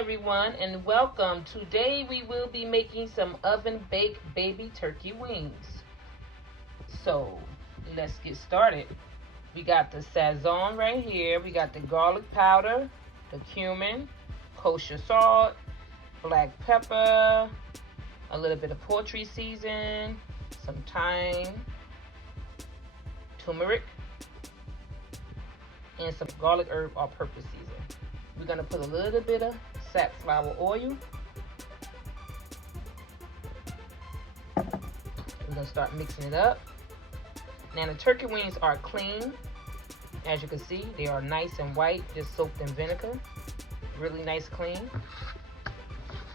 everyone, and welcome. Today we will be making some oven baked baby turkey wings. So let's get started. We got the sazon right here. We got the garlic powder, the cumin, kosher salt, black pepper, a little bit of poultry season, some thyme, turmeric, and some garlic herb all-purpose season. We're gonna put a little bit of safflower oil. We're gonna start mixing it up. Now the turkey wings are clean. As you can see, they are nice and white, just soaked in vinegar. Really nice clean.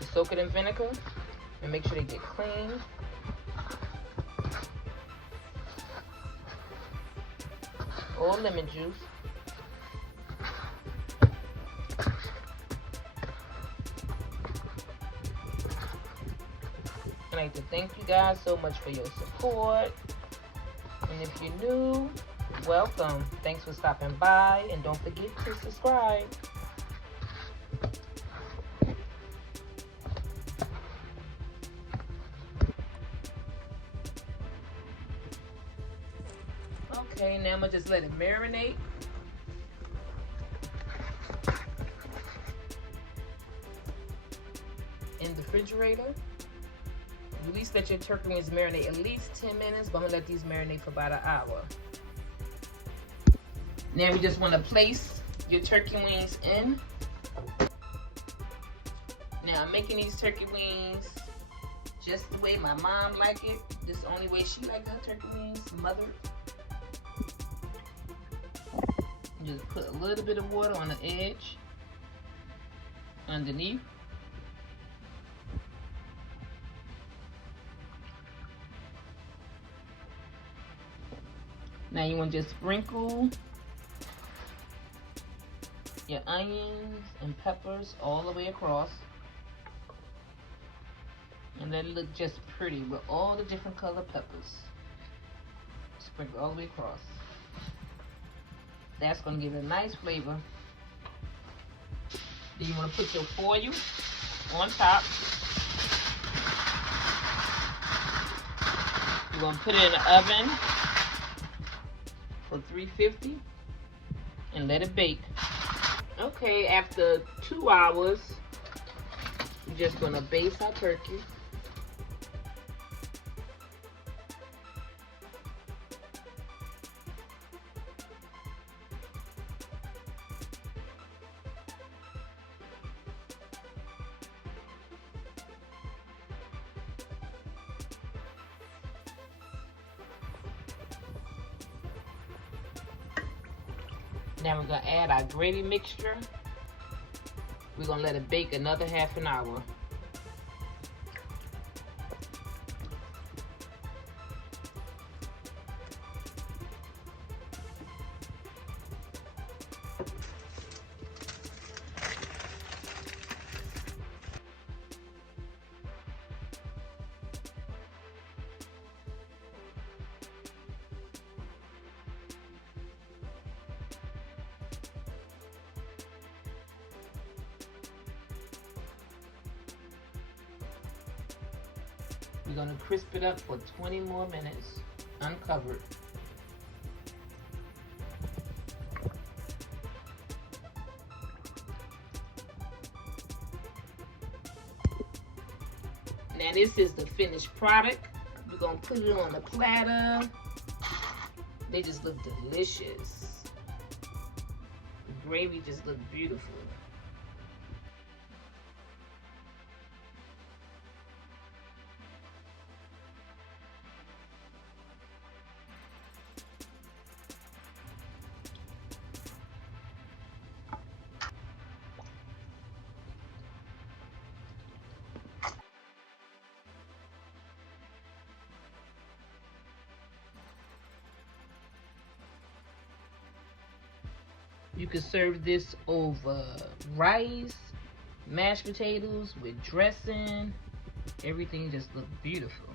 So soak it in vinegar and make sure they get clean. Or lemon juice. I'd like to thank you guys so much for your support. And if you're new, welcome. Thanks for stopping by, and don't forget to subscribe. Okay, now I'm gonna just let it marinate. In the refrigerator. At least let your turkey wings marinate at least 10 minutes, but I'm gonna let these marinate for about an hour. Now we just wanna place your turkey wings in. Now I'm making these turkey wings just the way my mom liked it. This is the only way she liked her turkey wings, smothered. Just put a little bit of water on the edge, underneath. Now you want to just sprinkle your onions and peppers all the way across. And let it look just pretty with all the different color peppers. Sprinkle all the way across. That's going to give it a nice flavor. Then you want to put your foil on top. You're going to put it in the oven for 350 and let it bake. Okay, after 2 hours, we're just gonna baste our turkey. Now we're gonna add our gravy mixture. We're gonna let it bake another half an hour. We're gonna crisp it up for 20 more minutes, uncovered. Now this is the finished product. We're gonna put it on the platter. They just look delicious. The gravy just look beautiful. You can serve this over rice, mashed potatoes with dressing. Everything just looks beautiful.